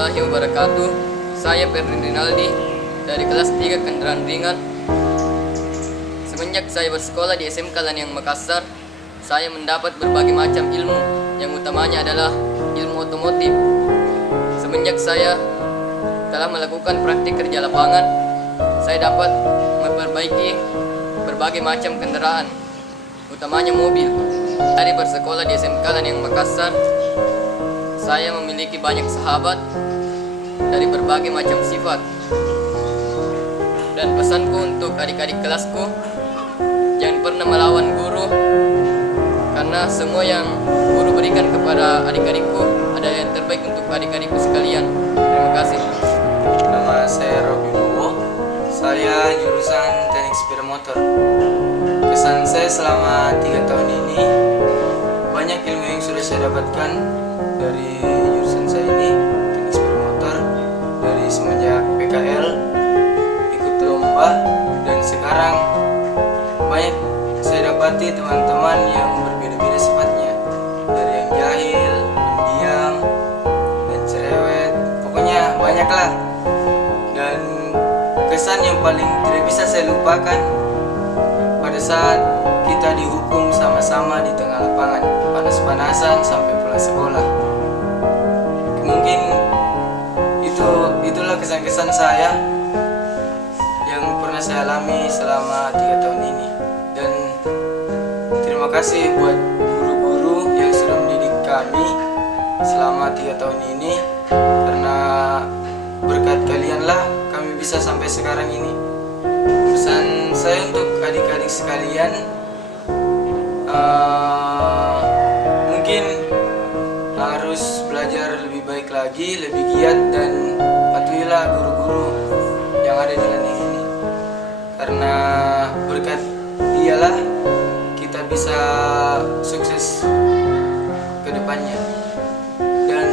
warahmatullahi wabarakatuh. Saya Ferdin Rinaldi dari kelas 3 kendaraan ringan. Semenjak saya bersekolah di SMK Laniang Makassar, saya mendapat berbagai macam ilmu, yang utamanya adalah ilmu otomotif. Semenjak saya telah melakukan praktik kerja lapangan, saya dapat memperbaiki berbagai macam kendaraan, utamanya mobil. Dari bersekolah di SMK Laniang Makassar, saya memiliki banyak sahabat dari berbagai macam sifat. Dan pesanku untuk adik-adik kelasku, jangan pernah melawan guru, karena semua yang guru berikan kepada adik-adikku adalah yang terbaik untuk adik-adikku sekalian. Terima kasih. Nama saya Robi Bowo. Saya jurusan Teknik Sepeda Motor. Kesan saya selama 3 tahun ini, banyak ilmu yang sudah saya dapatkan dari jurusan saya ini, Teknik Sepeda Motor. Dari semenjak PKL, ikut lomba, dan sekarang banyak saya dapati teman-teman yang berbeda-beda sifatnya. Dari yang jahil, pendiam, dan cerewet, pokoknya banyak lah. Dan kesan yang paling tidak bisa saya lupakan pada saat kita dihukum sama-sama di tengah lapangan, panas-panasan sampai pulang sekolah. Mungkin itulah kesan-kesan saya yang pernah saya alami selama 3 tahun ini. Dan terima kasih buat guru-guru yang sudah mendidik kami selama 3 tahun ini, karena berkat kalianlah kami bisa sampai sekarang ini. Pesan saya untuk adik-adik sekalian, mungkin harus belajar lebih baik lagi, lebih giat, dan patuhilah guru-guru yang ada di Laniang ini, karena berkat dialah kita bisa sukses ke depannya. Dan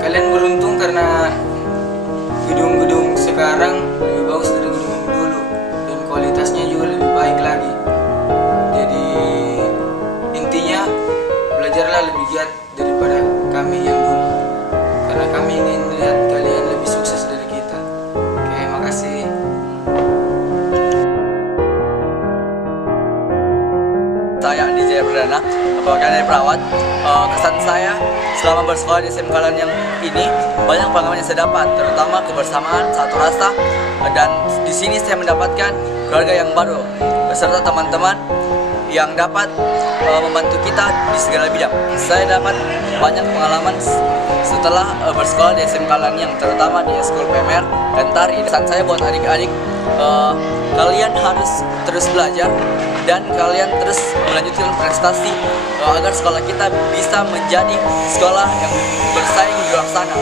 kalian beruntung karena gedung-gedung sekarang lebih bagus dari gedung dulu, dan kualitasnya juga lebih baik lagi. Jadi intinya, belajarlah lebih giat daripada kami yang dulu, karena kami ingin melihat kalian lebih sukses dari kita. Oke, makasih. Saya Andi Jaya Perdana, Bapak dari Perawat. Kesan saya selama bersekolah di SMK Laniang ini, banyak pengalaman yang saya dapat, terutama kebersamaan, satu rasa, dan di sini saya mendapatkan keluarga yang baru beserta teman-teman yang dapat membantu kita di segala bidang. Saya dapat banyak pengalaman setelah bersekolah di SMK Laniang, terutama di Eskul PMR dan Tari. Kesan saya buat adik-adik, kalian harus terus belajar dan kalian terus melanjutkan prestasi agar sekolah kita bisa menjadi sekolah yang bersaing di luar sana.